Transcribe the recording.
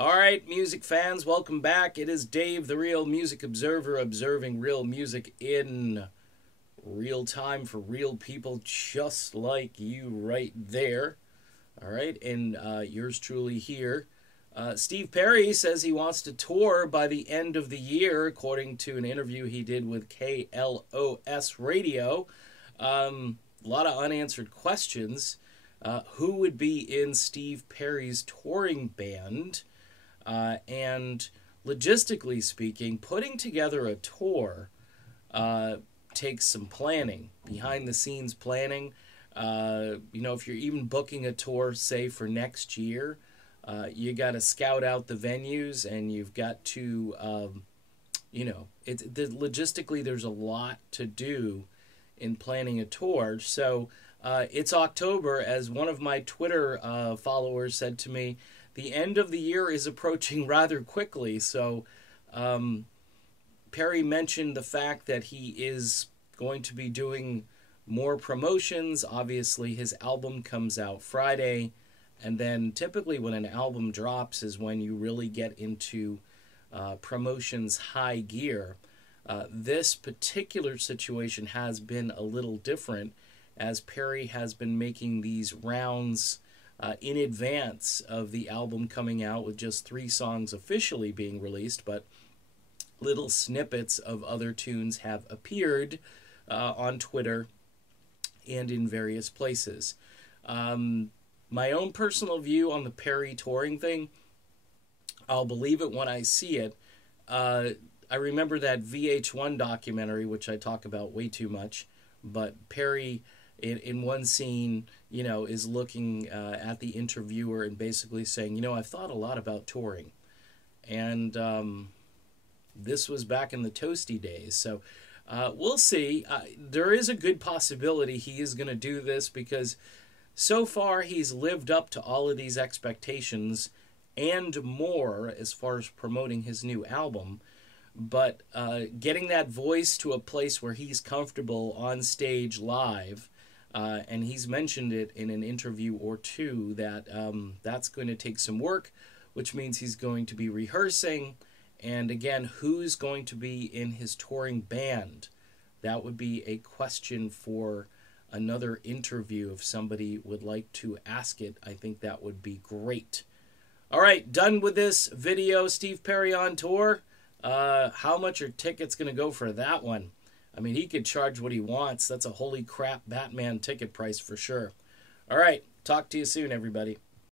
All right, music fans, welcome back. It is Dave, the Real Music Observer, observing real music in real time for real people just like you right there. All right, and yours truly here. Steve Perry says he wants to tour by the end of the year, according to an interview he did with KLOS Radio. A lot of unanswered questions. Who would be in Steve Perry's touring band? And logistically speaking, putting together a tour takes some planning, behind the scenes planning. If you're even booking a tour, say for next year, you got to scout out the venues, and you've got to, logistically there's a lot to do in planning a tour. So it's October, as one of my Twitter followers said to me. The end of the year is approaching rather quickly, so Perry mentioned the fact that he is going to be doing more promotions. Obviously, his album comes out Friday, and then typically when an album drops is when you really get into promotions high gear. This particular situation has been a little different, as Perry has been making these rounds in advance of the album coming out, with just 3 songs officially being released, but little snippets of other tunes have appeared on Twitter and in various places. My own personal view on the Perry touring thing, I'll believe it when I see it. I remember that VH1 documentary, which I talk about way too much, but Perry in one scene, is looking at the interviewer and basically saying, I've thought a lot about touring. And this was back in the Toasty days. So we'll see. There is a good possibility he is going to do this, because so far he's lived up to all of these expectations and more as far as promoting his new album. But getting that voice to a place where he's comfortable on stage live, and he's mentioned it in an interview or two, that that's going to take some work, which means he's going to be rehearsing. And again, who's going to be in his touring band? That would be a question for another interview. If somebody would like to ask it, I think that would be great. All right, done with this video. Steve Perry on tour. How much are tickets going to go for that one? I mean, he could charge what he wants. That's a holy crap Batman ticket price for sure. All right, talk to you soon, everybody.